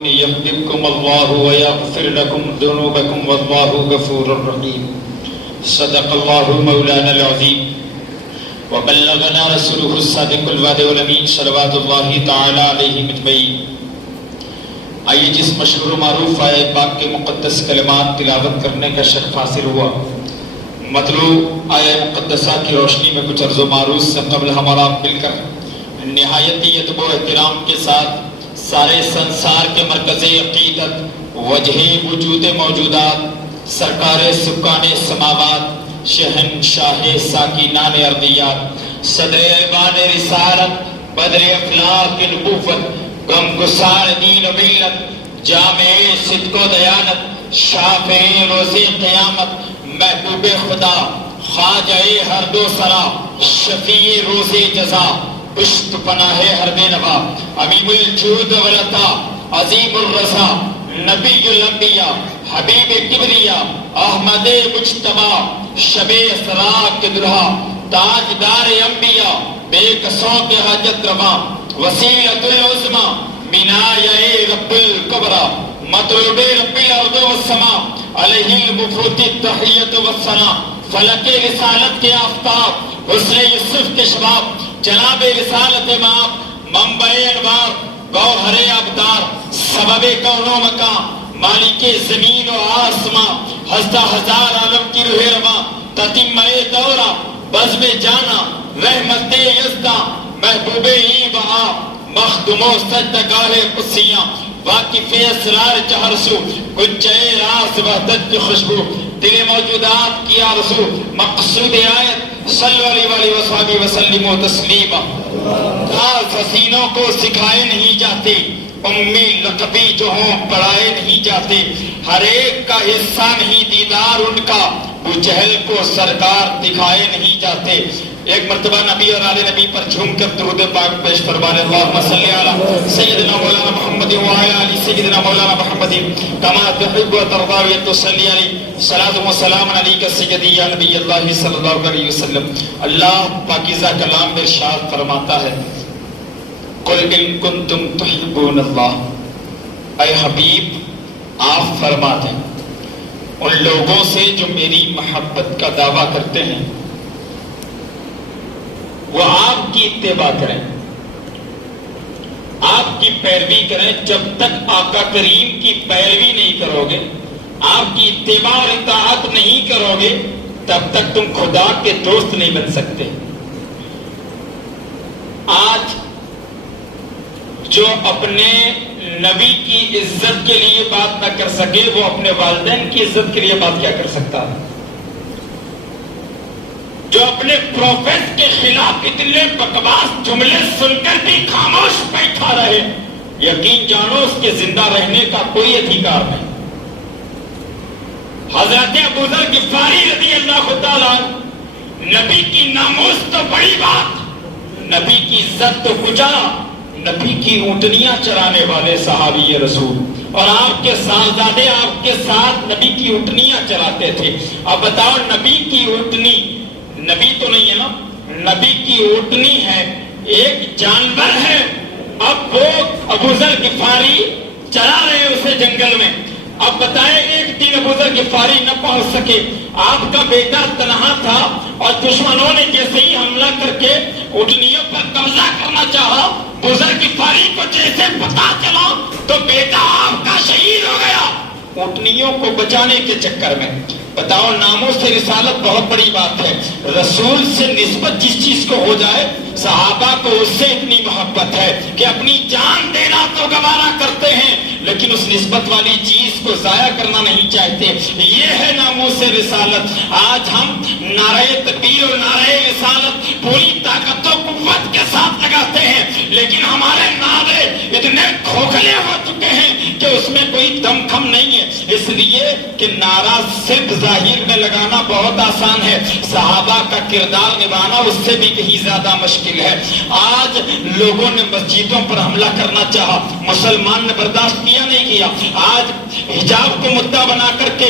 يهدكم الله ويغفر لكم ذنوبكم والله غفور رحيم. صدق الله مولانا العظيم وبلغنا رسوله الصادق الوعد الامین صلوات اللہ تعالی علیہ مجمعین. آئیے جس مشہور و معروف آیت پاک کے مقدس کلمات تلاوت کرنے کا شرف حاصل ہوا، مطلوع آیت مقدسہ کی روشنی میں کچھ عرض و معروض سے قبل ہمارا مل کر نہایت ادب و احترام کے ساتھ سارے سنسار کے مرکز عقیدت، وجہ وجود موجودات، سرکار سکان سماوات، شہنشاہ ساکینان ارضیات، صدر ایوان رسالت، بدر افلاک نبوت، غمگسار دین و ملت، جامع صدق و دیانت، شافع روز قیامت، محبوب خدا، خواجہ ہر دو سرا، شفیع روز جزا، پشت پناہ ہر بے نوا، امیم الجود والعطا، عظیم الرضا، نبی الانبیاء، حبیب کبریا، احمد مجتبی، شب اسراء کے دلہا، تاجدار انبیاء، بے کسوں کے حاجت روا، وسیلۃ العظمی، منایہ رب الکبریٰ، مطلوب رب الارض والسماء، علیہ المفروض التحیۃ والثناء، فلک رسالت کے آفتاب، حسن یوسف کے شباب، جناب رسالت امام، منبع انوار، گوہر ابدار، سبب کون و مکان، مالک زمین و آسمان، ہزدہ ہزار عالم کی روح رواں، تتمہ دورہ، بزم جانا، رحمت یزداں، محبوب بہا، مخدوم و سجدگاہ قدسیاں، واقف اسرار جہرسو، گنجے راز وحدت کی خوشبو، دل موجودات کی آرزو، مقصود آیت صلی اللہ علیہ وسلم وسلم و تسلیمہ. راز حسینوں کو سکھائے نہیں جاتے، امی لقبی جو ہوں پڑھائے نہیں جاتے، ہر ایک کا حصہ نہیں دیدار ان کا، ابو جہل کو سرکار دکھائے نہیں جاتے. ایک مرتبہ نبی اور آل نبی پر جھوم کر درود پاک پیش فرمانے، اللہم صلی علی سیدنا مولانا محمد وعلی آل سیدنا مولانا محمد کما تحب و ترضی و تصلی علیہ، صلاۃ و سلام علیک سیدی یا نبی اللہ صلی اللہ علیہ وسلم. اللہ پاکیزہ کلام میں ارشاد فرماتا ہے، قل ان کنتم تحبون اللہ، اے حبیب آپ فرما دیں ان لوگوں سے جو میری محبت کا دعویٰ کرتے ہیں وہ آپ کی اتباع کریں، آپ کی پیروی کریں. جب تک آقا کریم کی پیروی نہیں کرو گے، آپ کی اتباع اور اطاعت نہیں کرو گے، تب تک تم خدا کے دوست نہیں بن سکتے. آج جو اپنے نبی کی عزت کے لیے بات نہ کر سکے، وہ اپنے والدین کی عزت کے لیے بات کیا کر سکتا ہے؟ جو اپنے پروفیس کے خلاف اتنے بکواس جملے سن کر بھی خاموش بیٹھا رہے، یقین جانو اس کے زندہ رہنے کا کوئی ادھیکار نہیں. حضرت ابوذر غفاری رضی اللہ تعالیٰ، نبی کی ناموس تو بڑی بات، نبی کی عزت تو کچا، نبی کی اونٹنیاں چرانے والے صحابی رسول، اور آپ کے سالزادے آپ کے ساتھ نبی کی اونٹنیاں چراتے تھے. اب بتاؤ، نبی کی اونٹنی، نبی تو نہیں ہے نا، نبی کی اونٹنی ہے، ایک جانور ہے. اب وہ ابوذر غفاری چلا رہے اسے جنگل میں. اب بتائیں، ایک دن ابوذر غفاری نہ پہنچ سکے، آپ کا بیٹا تنہا تھا، اور دشمنوں نے جیسے ہی حملہ کر کے اونٹنیوں پر قبضہ کرنا چاہا، ابوذر غفاری کو جیسے پتہ چلا تو بیٹا آپ کا شہید ہو گیا اونٹنیوں کو بچانے کے چکر میں. بتاؤ، ناموس سے رسالت بہت بڑی بات ہے. رسول سے نسبت جس چیز کو ہو جائے، صحابہ کو اس سے اتنی محبت ہے کہ اپنی جان دینا تو گوارا کرتے ہیں، لیکن اس نسبت والی چیز کو ضائع کرنا نہیں چاہتے. یہ ہے ناموس سے رسالت. آج ہم نعرہ تکبیر اور نعرہ رسالت پوری طاقت و قوت کے ساتھ لگاتے ہیں، لیکن ہمارے نعرے اتنے کھوکھلے ہو چکے ہیں کہ اس میں کوئی دم کم نہیں ہے، اس لیے کہ نعرہ صرف ظاہر میں لگانا بہت آسان ہے، صحابہ کا کردار نبھانا اس سے بھی کہیں زیادہ مشکل ہے۔ آج لوگوں نے مسجدوں پر حملہ کرنا چاہا، مسلمان نے برداشت کیا نہیں کیا۔ آج حجاب کو مدعا بنا کر کے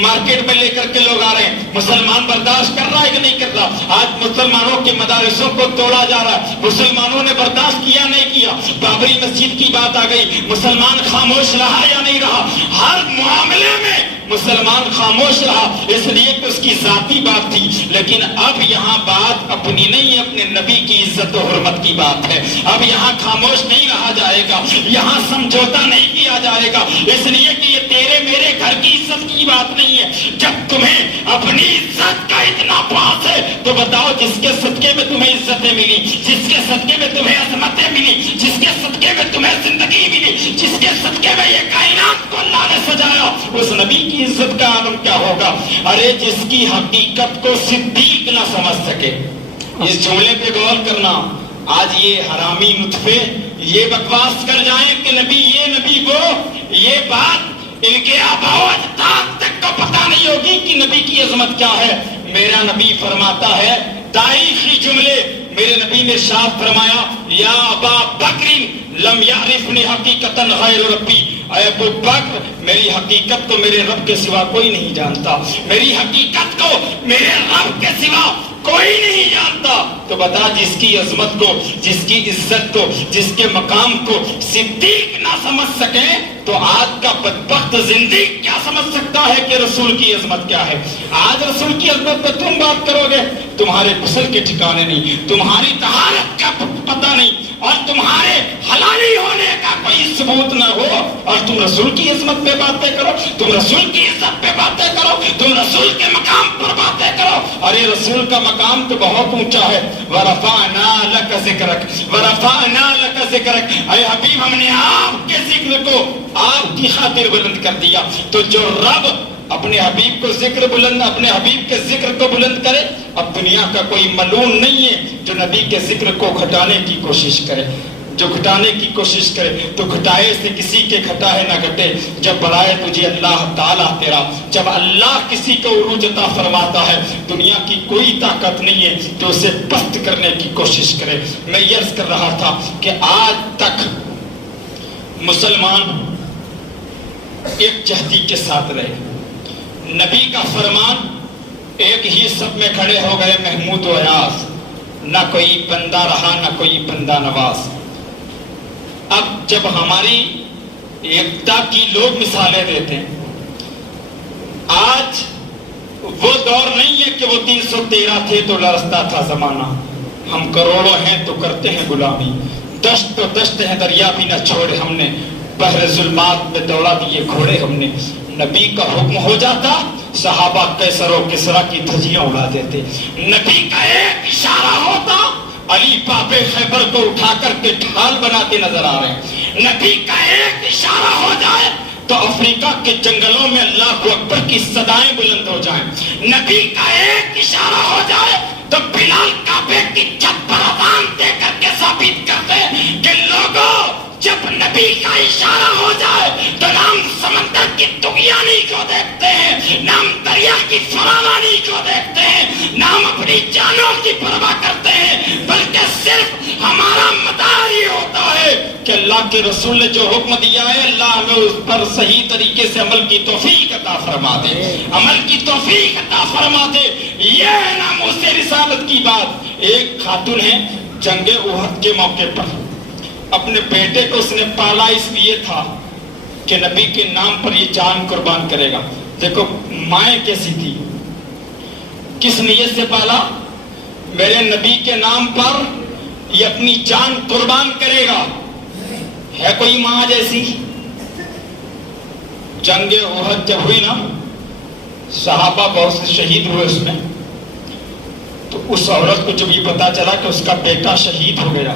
مارکیٹ میں لے کر کے لوگ آ رہے ہیں، مسلمان برداشت کر رہا ہے کہ نہیں کر رہا؟ آج مسلمانوں کے مدارسوں کو توڑا جا رہا ہے، مسلمانوں نے برداشت کیا نہیں کیا؟ بابری مسجد کی بات آ گئی، مسلمان خاموش رہا یا نہیں رہا؟ ہر معاملے میں مسلمان خاموش رہا، اس لیے کہ اس کی ذاتی بات تھی۔ لیکن اب یہاں بات اپنی نہیں ہے، اپنے نبی کی عزت و حرمت کی بات ہے۔ اب یہاں خاموش نہیں رہا جائے گا، یہاں سمجھوتا نہیں کیا جائے گا، اس لیے کہ یہ تیرے میرے گھر کی عزت کی بات نہیں ہے۔ جب تمہیں اپنی عزت کا اتنا پاس ہے تو بتاؤ، جس کے صدقے میں تمہیں عزتیں ملی، جس کے صدقے میں تمہیں عظمتیں ملی، جس کے صدقے میں تمہیں زندگی ملی، جس کے صدقے میں یہ کائنات کو اللہ نے سجایا، اس نبی کی عزت کا عالم کیا ہوگا؟ ارے جس کی حقیقت کو صدیق نہ سمجھ سکے، اس جملے پہ غور کرنا۔ آج یہ حرامی نطفے یہ بکواس کر جائیں کہ نبی یہ نبی وہ، یہ بات ان کے آبا و اجداد تک کو پتہ نہیں ہوگی کہ نبی کی عظمت کیا ہے۔ میرا نبی فرماتا ہے تاریخی جملے، میرے نبی نے ارشاد فرمایا، یا ابا بکر لم یعرفنی حقیقتا غیر ربی، اے ابو بکر میری حقیقت کو میرے رب کے سوا کوئی نہیں جانتا، میری حقیقت کو میرے رب کے سوا کوئی نہیں جانتا۔ تو بتا، جس کی عظمت کو، جس کی عزت کو، جس کے مقام کو صدیق نہ سمجھ سکے تو آج کا بدبخت زندگی کیا سمجھ سکتا ہے کہ رسول کی عظمت کیا ہے؟ آج رسول کی عظمت پہ تم بات کرو گے، تمہارے غسل کے ٹھکانے نہیں، تمہاری طہارت کا پتہ نہیں، اور تمہارے حلالی ہونے کا کوئی ثبوت نہ ہو، اور تم رسول کی عظمت پہ باتیں کرو، تم رسول کی عزت پہ باتیں کرو، تم رسول کے مقام پر باتیں کرو۔ ارے رسول کا مقام تو بہت اونچا ہے، وَرَفَعْنَا لَكَ ذِكْرَكَ وَرَفَعْنَا لَكَ ذِكْرَكَ، اے حبیب ہم نے آپ کے ذکر کو آپ کی خاطر بلند کر دیا۔ تو جو رب اپنے حبیب کو ذکر بلند، اپنے حبیب کے ذکر کو بلند کرے، اب دنیا کا کوئی ملعون نہیں ہے جو نبی کے ذکر کو گھٹانے کی کوشش کرے۔ جو گھٹانے کی کوشش کرے تو گھٹائے سے کسی کے گھٹائے نہ گھٹے۔ جب بڑھائے تجھے اللہ تعالیٰ تیرا، جب اللہ کسی کو عروج عطا فرماتا ہے، دنیا کی کوئی طاقت نہیں ہے جو اسے پست کرنے کی کوشش کرے۔ میں یہ عرض کر رہا تھا کہ آج تک مسلمان ایک جہدی کے ساتھ رہے، نبی کا فرمان ایک ہی سب میں کھڑے ہو گئے، محمود و ایاز، نہ کوئی بندہ رہا نہ کوئی بندہ نواز۔ اب جب ہماری ایکتا کی لوگ مثالیں دیتے ہیں، آج وہ دور نہیں ہے کہ وہ 313 تھے تو لرزتا تھا زمانہ، ہم کروڑوں ہیں تو کرتے ہیں غلامی، دشت تو دشت ہے دریا بھی نہ چھوڑے ہم نے، بحر ظلمات میں دوڑا دیے گھوڑے ہم نے۔ نبی کا حکم ہو جاتا، صحابہ قیصر و کسریٰ کی دھجیاں اڑا دیتے، نبی کا ایک اشارہ ہوتا، علی بابے خیبر کو اٹھا کر کے ڈھال بناتے نظر آ رہے ہیں۔ نبی کا ایک اشارہ ہو جائے تو افریقہ کے جنگلوں میں اللہ اکبر کی صدائیں بلند ہو جائیں۔ نبی کا ایک اشارہ ہو جائے تو بلال کعبے کی چھت پر اذان دے کر کے ثابت کرتے کہ لوگوں، جب نبی کا اشارہ ہو جائے تو نام سمندر کی طغیانی کو دیکھتے ہیں، نام دریا کی فراوانی کو دیکھتے ہیں، نام اپنی جانوں کی پرواہ کرتے ہیں، بلکہ صرف ہمارا مدار یہ ہوتا ہے کہ اللہ کے رسول نے جو حکم دیا ہے، اللہ ہمیں اس پر صحیح طریقے سے عمل کی توفیق عطا فرما دے، عمل کی توفیق عطا فرما دے۔ یہ ہے ناموس رسالت کی بات۔ ایک خاتون ہے، جنگ احد کے موقع پر اپنے بیٹے کو اس نے پالا اس لیے تھا کہ نبی کے نام پر یہ جان قربان کرے گا۔ دیکھو مائیں کیسی تھی، کس نیت سے پالا؟ میرے نبی کے نام پر یہ اپنی جان قربان کرے گا۔ ہے کوئی ماں جیسی؟ جنگ احد جب ہوئی نا، صحابہ بہت سے شہید ہوئے اس میں، تو اس عورت کو جب یہ پتا چلا کہ اس کا بیٹا شہید ہو گیا،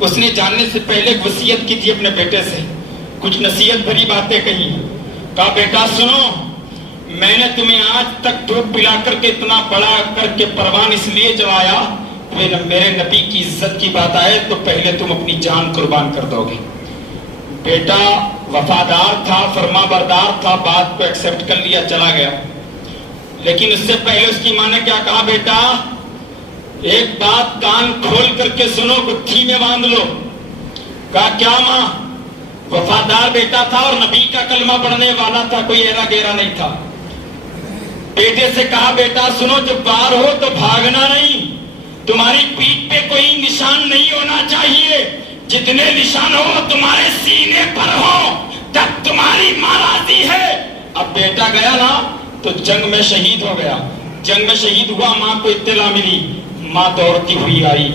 اس نے جاننے سے پہلے وصیت کی تھی اپنے بیٹے سے، کچھ نصیحت بھری باتیں کہی، کہا بیٹا سنو، میں نے تمہیں آج تک دودھ پلا کر کے اتنا بڑا کر کے پروان اس لیے چلایا، میرے نبی کی عزت کی بات آئے تو پہلے تم اپنی جان قربان کر دو گے۔ بیٹا وفادار تھا، فرما بردار تھا، بات کو ایکسپٹ کر لیا، چلا گیا. لیکن اس سے پہلے اس کی ماں نے کیا کہا؟ بیٹا ایک بات کان کھول کر کے سنو، گتھی میں باندھ لو. کہا کیا ماں؟ وفادار بیٹا تھا اور نبی کا کلمہ پڑھنے والا تھا، کوئی ایرا گیرا نہیں تھا. بیٹے سے کہا بیٹا سنو، جب باہر ہو تو بھاگنا نہیں، تمہاری پیٹھ پہ کوئی نشان نہیں ہونا چاہیے، جتنے نشان ہو تمہارے سینے پر ہو، تب تمہاری ماں راضی ہے. اب بیٹا گیا نا تو جنگ میں شہید ہو گیا. جنگ میں شہید ہوا، ماں کو اطلاع ملی، ماں دوڑتی ہوئی آئی.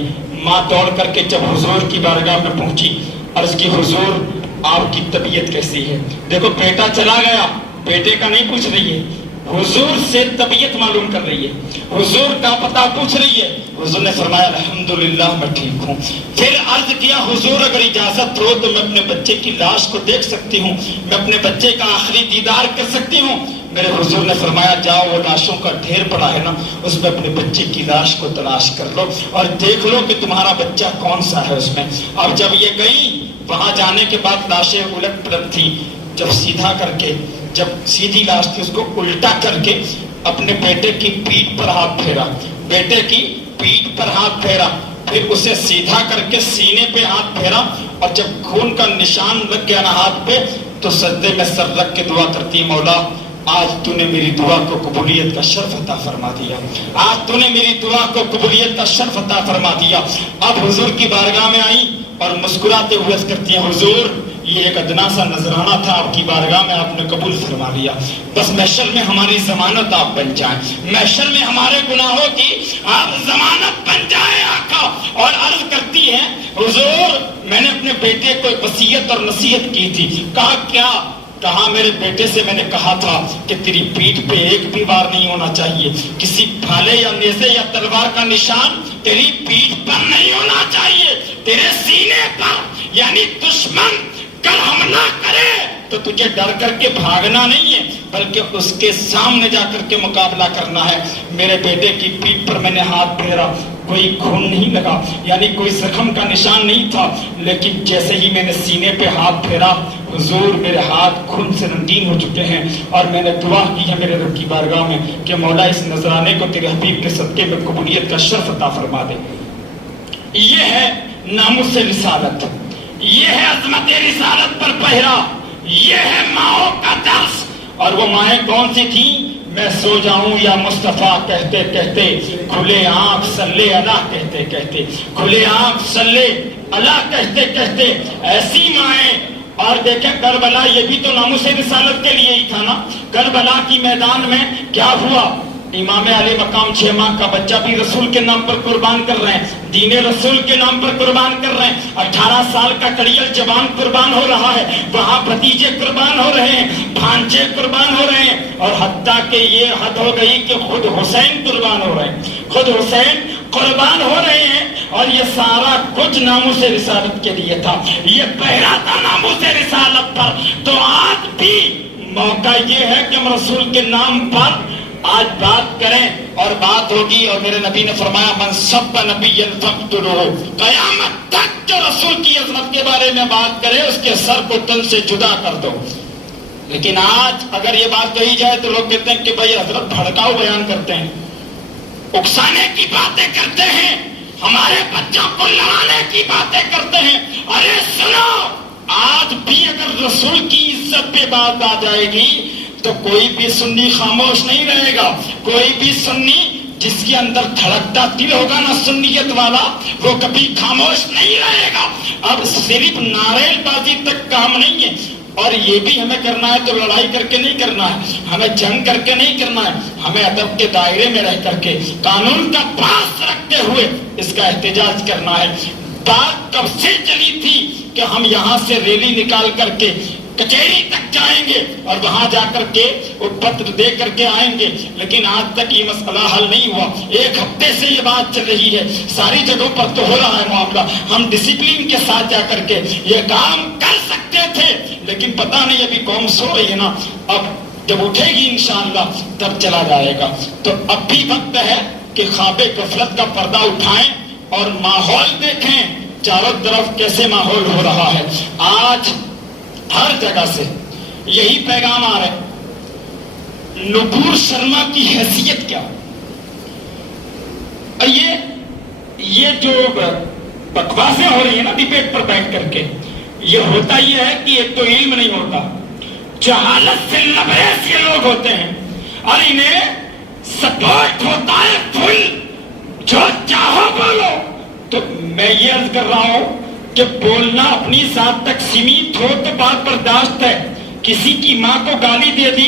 ماں دوڑ کر کے جب حضور کی بارگاہ میں پہنچی، عرض کی حضور آپ کی طبیعت کیسی ہے؟ دیکھو بیٹا چلا گیا، بیٹے کا نہیں پوچھ رہی ہے، حضور سے طبیعت معلوم کر رہی ہے، حضور کا پتہ پوچھ رہی ہے. حضور نے فرمایا الحمدللہ میں ٹھیک ہوں. پھر عرض کیا حضور اگر اجازت ہو تو میں اپنے بچے کی لاش کو دیکھ سکتی ہوں، میں اپنے بچے کا آخری دیدار کر سکتی ہوں. میرے حضور نے فرمایا جاؤ، وہ لاشوں کا ڈھیر پڑا ہے نا، اس میں اپنے بچے کی لاش کو تلاش کر لو اور دیکھ لو کہ تمہارا بچہ کون سا ہے اس میں. اب جب یہ گئی، وہاں جانے کے بعد لاشیں الٹ پلٹ تھی. جب سیدھا کر کے، جب سیدھی لاش تھی، اس کو الٹا کر کے اپنے بیٹے کی پیٹھ پر ہاتھ پھیرا، بیٹے کی پیٹھ پر ہاتھ پھیرا، پھر اسے سیدھا کر کے سینے پہ ہاتھ پھیرا، اور جب خون کا نشان لگ گیا نا ہاتھ پہ تو سجدے میں سر رکھ کے دعا کرتی، مولا آج تو نے میری دعا کو قبولیت کا شرف عطا فرما دیا، آج تو نے میری دعا کو قبولیت کا شرف عطا فرما دیا. اب حضور کی بارگاہ میں آئی اور مسکراتے ہوئے کرتی ہیں حضور یہ ایک ادنا سا نذرانہ تھا، آپ کی بارگاہ میں آپ نے قبول فرما لیا، بس محشر میں ہماری ضمانت آپ بن جائیں، محشر میں ہمارے گناہوں کی آپ ضمانت بن جائیں آقا. اور عرض کرتی ہے حضور میں نے اپنے بیٹے کو ایک وصیت اور نصیحت کی تھی. کہا کیا؟ کہا میرے بیٹے سے میں نے کہا تھا کہ تیری پیٹھ پہ ایک بھی وار نہیں ہونا چاہیے، کسی بھالے یا نیزے یا تلوار کا نشان تیری پیٹھ پر نہیں ہونا چاہیے، تیرے سینے پر. یعنی دشمن کل حملہ کرے تو تجھے ڈر کر کے بھاگنا نہیں ہے، بلکہ اس کے سامنے جا کر کے مقابلہ کرنا ہے. میرے بیٹے کی پیٹھ پر میں نے ہاتھ پھیرا، کوئی خون نہیں لگا، یعنی کوئی زخم کا نشان نہیں تھا، لیکن جیسے ہی میں نے سینے پہ ہاتھ پھیرا حضور میرے ہاتھ خون سے رنگین ہو چکے ہیں. اور میں نے دعا کی ہے میرے رب کی بارگاہ میں کہ مولا اس نذرانے کو تیرے حبیب کے صدقے میں قبولیت کا شرف عطا فرما دے. یہ ہے ناموس رسالت، یہ ہے عظمت رسالت پر پہرا، یہ ہے ماؤں کا درس. اور وہ مائیں کون سی تھیں؟ میں سو جاؤں یا مصطفیٰ کہتے کہتے، کھلے آنکھ صلی اللہ کہتے کہتے، کھلے آنکھ صلی اللہ کہتے کہتے، ایسی مائیں. اور دیکھیں کربلا یہ بھی تو ناموس رسالت کے لیے ہی تھا نا. کربلا کی میدان میں کیا ہوا؟ امام علی مقام 6 ماہ کا بچہ بھی رسول کے نام پر قربان کر رہے ہیں، دین رسول کے نام پر قربان کر رہے ہیں. 18 سال کا کڑیل جوان قربان ہو رہا ہے، وہاں بھتیجے قربان ہو رہے ہیں، بھانجے قربان ہو رہے ہیں، اور حتیٰ کہ یہ حد ہو گئی کہ خود حسین قربان ہو رہے ہیں، خود حسین قربان ہو رہے ہیں. اور یہ سارا کچھ ناموس رسالت کے لیے تھا، یہ پہرا تھا ناموس رسالت پر. تو آج بھی موقع یہ ہے کہ ہم رسول کے نام پر آج بات کریں، اور بات ہوگی. اور میرے نبی نے فرمایا من سب نبی فاقتلوہ، قیامت تک جو رسول کی عظمت کے بارے میں بات کرے اس کے سر کو تن سے جدا کر دو. لیکن آج اگر یہ بات کہی جائے تو لوگ کہتے ہیں کہ بھائی حضرت بھڑکاؤ بیان کرتے ہیں، اکسانے کی باتیں کرتے ہیں، ہمارے بچوں کو لڑانے کی باتیں کرتے ہیں. ارے سنو، آج بھی اگر رسول کی عزت پہ بات آ جائے گی تو کوئی بھی سنی خاموش نہیں رہے گا. کوئی بھی سنی جس کے اندر دھڑکتا دل ہوگا نا سنیت والا، وہ کبھی خاموش نہیں رہے گا. اب صرف نعرے بازی تک کام نہیں ہے، اور یہ بھی ہمیں کرنا ہے تو لڑائی کر کے نہیں کرنا ہے، ہمیں جنگ کر کے نہیں کرنا ہے، ہمیں ادب کے دائرے میں رہ کر کے قانون کا پاس رکھتے ہوئے اس کا احتجاج کرنا ہے. بات کب سے چلی تھی کہ ہم یہاں سے ریلی نکال کر کے کچہری تک جائیں گے اور وہاں جا کر کے وہ پتر دے کر کے آئیں گے، لیکن آج تک یہ مسئلہ حل نہیں ہوا. 1 ہفتے سے یہ بات چل رہی ہے، ساری جگہوں پر تو ہو رہا ہے معاملہ. ہم ڈسپلین کے ساتھ جا کر کے یہ کام کر سکتے تھے، لیکن پتہ نہیں ابھی قوم سو رہی ہے نا، اب جب اٹھے گی انشاءاللہ تب چلا جائے گا. تو اب بھی وقت ہے کہ خواب غفلت کا پردہ اٹھائیں اور ماحول دیکھیں چاروں طرف کیسے ماحول ہو رہا ہے. آج ہر جگہ سے یہی پیغام آ رہا ہے، نپور شرما کی حیثیت کیا؟ اور یہ جو بکواسیں ہو رہی ہیں نا ڈیبیٹ پر بیٹھ کر کے، یہ ہوتا یہ ہے کہ ایک تو علم نہیں ہوتا، جہالت سے لبریز یہ لوگ ہوتے ہیں، اور انہیں سپورٹ ہوتا ہے فل، جو چاہو بولو۔ تو میں یہ عرض کر رہا ہوں کہ بولنا اپنی ذات تک سیمت ہو تو بات برداشت ہے۔ کسی کی ماں کو گالی دے دی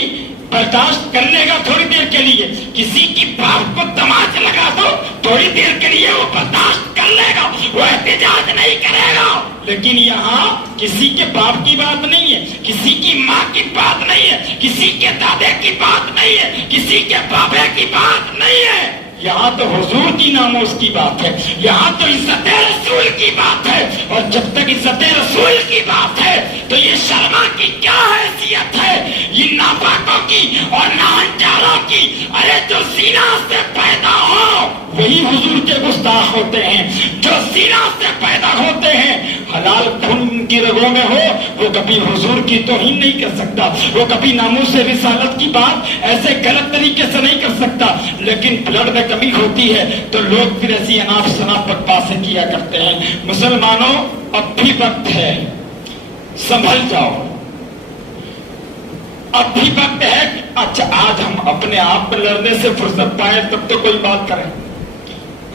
برداشت کر لے گا تھوڑی دیر کے لیے، کسی کی باپ کو تماچ لگا دو تھوڑی دیر کے لیے وہ برداشت کر لے گا، وہ احتجاج نہیں کرے گا۔ لیکن یہاں کسی کے باپ کی بات نہیں ہے، کسی کی ماں کی بات نہیں ہے، کسی کے دادے کی بات نہیں ہے، کسی کے بابے کی بات نہیں ہے، یہاں تو حضور کی ناموس کی بات ہے، یہاں تو عزت رسول کی بات ہے۔ اور جب تک عزت رسول کی بات ہے تو یہ شرما کی کیا حیثیت ہے، یہ ناپاکوں کی اور ناہنجاروں کی؟ ارے جو زنا سے پیدا ہو وہی حضور کے گستاخ ہوتے ہیں، جو زنا سے پیدا ہوتے ہیں حلال خون ان کی رگوں میں ہو وہ کبھی حضور کی توہین نہیں کر سکتا، وہ کبھی ناموس رسالت کی بات ایسے غلط طریقے سے نہیں کر سکتا۔ لیکن بلڈ میں کمی ہوتی ہے تو لوگ پھر ایسی اناپ شناپ بکواسیں کیا کرتے ہیں۔ مسلمانوں اب بھی وقت ہے، سنبھل جاؤ، اب بھی وقت ہے۔ اچھا آج ہم اپنے آپ پہ لڑنے سے فرصت پائے تب تو کوئی بات کریں،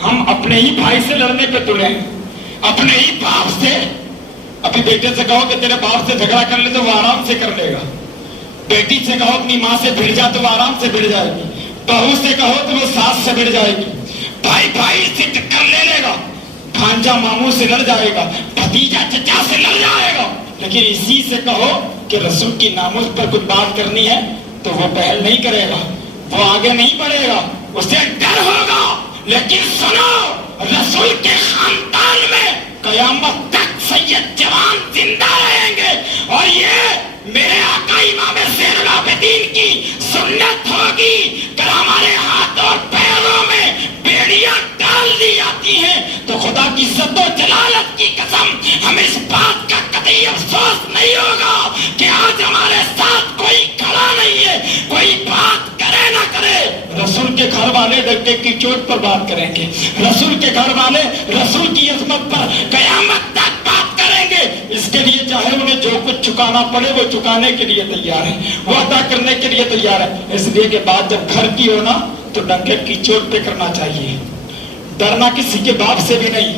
ہم اپنے ہی بھائی سے لڑنے پہ تلے ہیں، اپنے ہی باپ سے۔ ابھی بیٹے سے کہو کہ تیرے باپ سے جھگڑا کر لے تو وہ آرام سے کر لے گا، بیٹی سے کہو اپنی ماں سے بھڑ جا تو وہ آرام سے بھڑ جائے گی، بہو سے کہو تو وہ ساس سے بھڑ جائے گی، بھائی بھائی سے ٹکر لے لے گا، بھانجا ماموں سے لڑ جائے گا، بھتیجا چچا سے لڑ جائے گا۔ لیکن اسی سے کہو کہ رسول کی ناموس پر کچھ بات کرنی ہے تو وہ پہل نہیں کرے گا، وہ آگے نہیں بڑھے گا، اسے ڈر ہوگا۔ لیکن سنو، رسول کے خاندان میں قیامت تک سید جوان زندہ رہیں گے، اور یہ میرے آقا امام زین العابدین کی سنت ہوگی کہ ہمارے ہاتھ اور پیروں میں بیڑیاں ڈال دی جاتی ہیں تو خدا کی عزت و جلالت کی قسم ہمیں اس بات کا قطعی افسوس نہیں ہوگا کہ آج ہمارے ساتھ کوئی کھڑا نہیں ہے، کوئی بات کرے نہ کرے۔ رسول کے گھر والے ڈنڈے کی چوٹ پر بات کریں گے، رسول کے گھر والے رسول کی عظمت پر قیامت تک بات کریں گے۔ اس کے لیے چاہے انہیں جو کچھ چکانا پڑے وہ چکانے کے لیے تیار ہے، وہ ادا کرنے کے لیے تیار ہے۔ اس لیے کہ بات جب گھر کی ہو نا تو ڈنڈے کی چوٹ پہ کرنا چاہیے، ڈرنا کسی کے باپ سے بھی نہیں،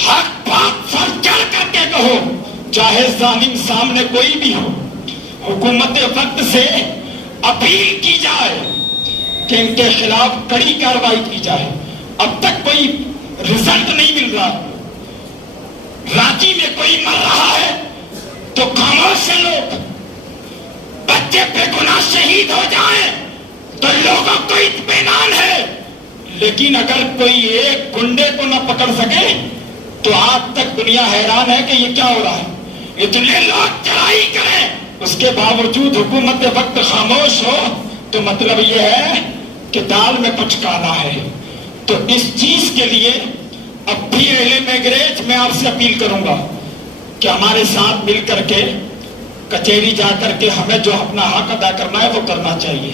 حق بات سر چڑھ کر کے کہو، چاہے ظالم سامنے کوئی بھی ہو۔ حکومت وقت سے اپیل کی جائے کہ ان کے خلاف کڑی کارروائی کی جائے، اب تک کوئی رزلٹ نہیں مل رہا۔ رانچی میں کوئی مر رہا ہے تو خاموش ہیں لوگ، بچے بے گناہ شہید ہو جائیں تو لوگوں کو اطمینان ہے، لیکن اگر کوئی ایک گنڈے کو نہ پکڑ سکے تو آج تک دنیا حیران ہے کہ یہ کیا ہو رہا ہے۔ اتنے لوگ چڑھائی کریں اس کے باوجود حکومت وقت خاموش ہو تو مطلب یہ ہے کہ دال میں کچھ کالا ہے۔ تو اس چیز کے لیے اب بھی اہل میگریج میں آپ سے اپیل کروں گا کہ ہمارے ساتھ مل کر کے کچہری جا کر کے ہمیں جو اپنا حق ادا کرنا ہے وہ کرنا چاہیے۔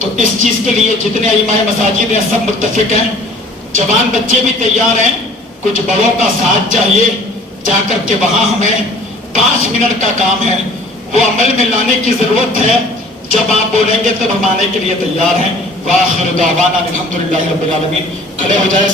تو اس چیز کے لیے جتنے ائمہ مساجد ہیں سب متفق ہیں، جوان بچے بھی تیار ہیں، کچھ بڑوں کا ساتھ چاہیے، جا کر کے وہاں ہمیں 5 منٹ کا کام ہے وہ عمل میں لانے کی ضرورت ہے۔ جب آپ بولیں گے تب ہم آنے کے لیے تیار ہیں۔ وآخر دعوانا الحمدللہ رب العالمین۔ کھڑے ہو جائے۔